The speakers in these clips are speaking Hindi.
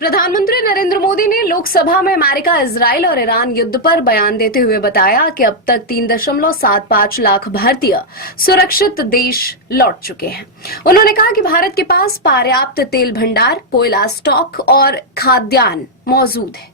प्रधानमंत्री नरेंद्र मोदी ने लोकसभा में अमेरिका, इजराइल और ईरान युद्ध पर बयान देते हुए बताया कि अब तक 3.75 लाख भारतीय सुरक्षित देश लौट चुके हैं। उन्होंने कहा कि भारत के पास पर्याप्त तेल भंडार, कोयला स्टॉक और खाद्यान्न मौजूद है।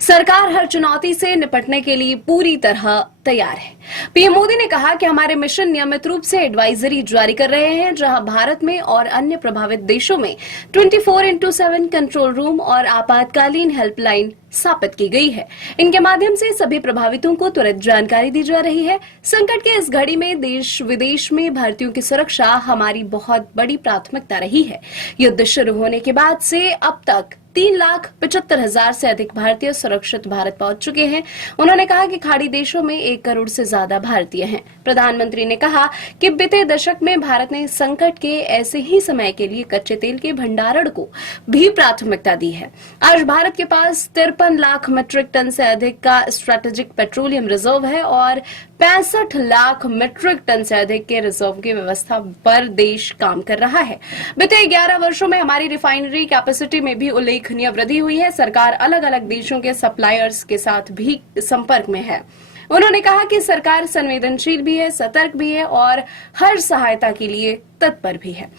सरकार हर चुनौती से निपटने के लिए पूरी तरह तैयार है। पीएम मोदी ने कहा कि हमारे मिशन नियमित रूप से एडवाइजरी जारी कर रहे हैं, जहां भारत में और अन्य प्रभावित देशों में 24x7 कंट्रोल रूम और आपातकालीन हेल्पलाइन स्थापित की गई है। इनके माध्यम से सभी प्रभावितों को तुरंत जानकारी दी जा रही है। संकट के इस घड़ी में देश विदेश में भारतीयों की सुरक्षा हमारी बहुत बड़ी प्राथमिकता रही है। युद्ध शुरू होने के बाद से अब तक 3,75,000 से अधिक भारतीय सुरक्षित भारत पहुंच चुके हैं। उन्होंने कहा कि खाड़ी देशों में 1 करोड़ से ज्यादा भारतीय हैं। प्रधानमंत्री ने कहा कि बीते दशक में भारत ने संकट के ऐसे ही समय के लिए कच्चे तेल के भंडारण को भी प्राथमिकता दी है। आज भारत के पास 53 लाख मीट्रिक टन से अधिक का स्ट्रेटेजिक पेट्रोलियम रिजर्व है और 65 लाख मीट्रिक टन से अधिक के रिजर्व की व्यवस्था पर देश काम कर रहा है। बीते 11 वर्षों में हमारी रिफाइनरी कैपेसिटी में भी उल्लेखनीय वृद्धि हुई है। सरकार अलग अलग देशों के सप्लायर्स के साथ भी संपर्क में है। उन्होंने कहा कि सरकार संवेदनशील भी है, सतर्क भी है और हर सहायता के लिए तत्पर भी है।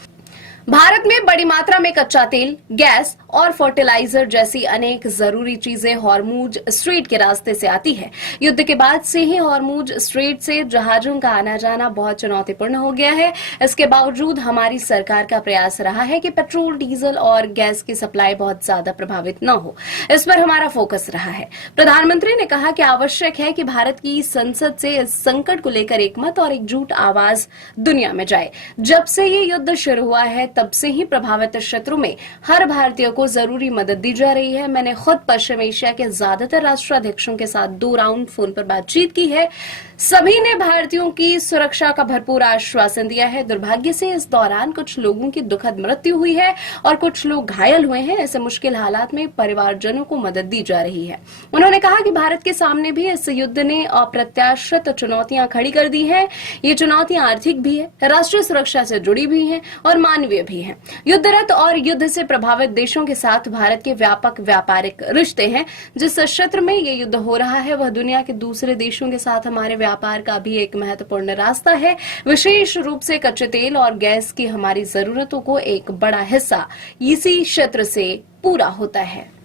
भारत में बड़ी मात्रा में कच्चा तेल, गैस और फर्टिलाइजर जैसी अनेक जरूरी चीजें हॉर्मुज स्ट्रेट के रास्ते से आती है। युद्ध के बाद से ही हॉर्मुज स्ट्रेट से जहाजों का आना जाना बहुत चुनौतीपूर्ण हो गया है। इसके बावजूद हमारी सरकार का प्रयास रहा है कि पेट्रोल, डीजल और गैस की सप्लाई बहुत ज्यादा प्रभावित न हो। इस पर हमारा फोकस रहा है। प्रधानमंत्री ने कहा कि आवश्यक है कि भारत की संसद से इस संकट को लेकर एकमत और एकजुट आवाज दुनिया में जाए। जब से ये युद्ध शुरू हुआ है तब से ही प्रभावित क्षेत्रों में हर भारतीय को जरूरी मदद दी जा रही है। मैंने खुद पश्चिम एशिया के ज्यादातर राष्ट्राध्यक्षों के साथ 2 राउंड फोन पर बातचीत की है। सभी ने भारतीयों की सुरक्षा का भरपूर आश्वासन दिया है। दुर्भाग्य से इस दौरान कुछ लोगों की दुखद मृत्यु हुई है और कुछ लोग घायल हुए हैं। ऐसे मुश्किल हालात में परिवारजनों को मदद दी जा रही है। उन्होंने कहा कि भारत के सामने भी इस युद्ध ने अप्रत्याशित चुनौतियां खड़ी कर दी है। ये चुनौतियां आर्थिक भी है, राष्ट्रीय सुरक्षा से जुड़ी भी हैं और मानवीय भी है। युद्धरत और युद्ध से प्रभावित देशों के साथ भारत के व्यापक व्यापारिक रिश्ते हैं। जिस क्षेत्र में ये युद्ध हो रहा है वह दुनिया के दूसरे देशों के साथ हमारे व्यापार का भी एक महत्वपूर्ण रास्ता है। विशेष रूप से कच्चे तेल और गैस की हमारी जरूरतों को एक बड़ा हिस्सा इसी क्षेत्र से पूरा होता है।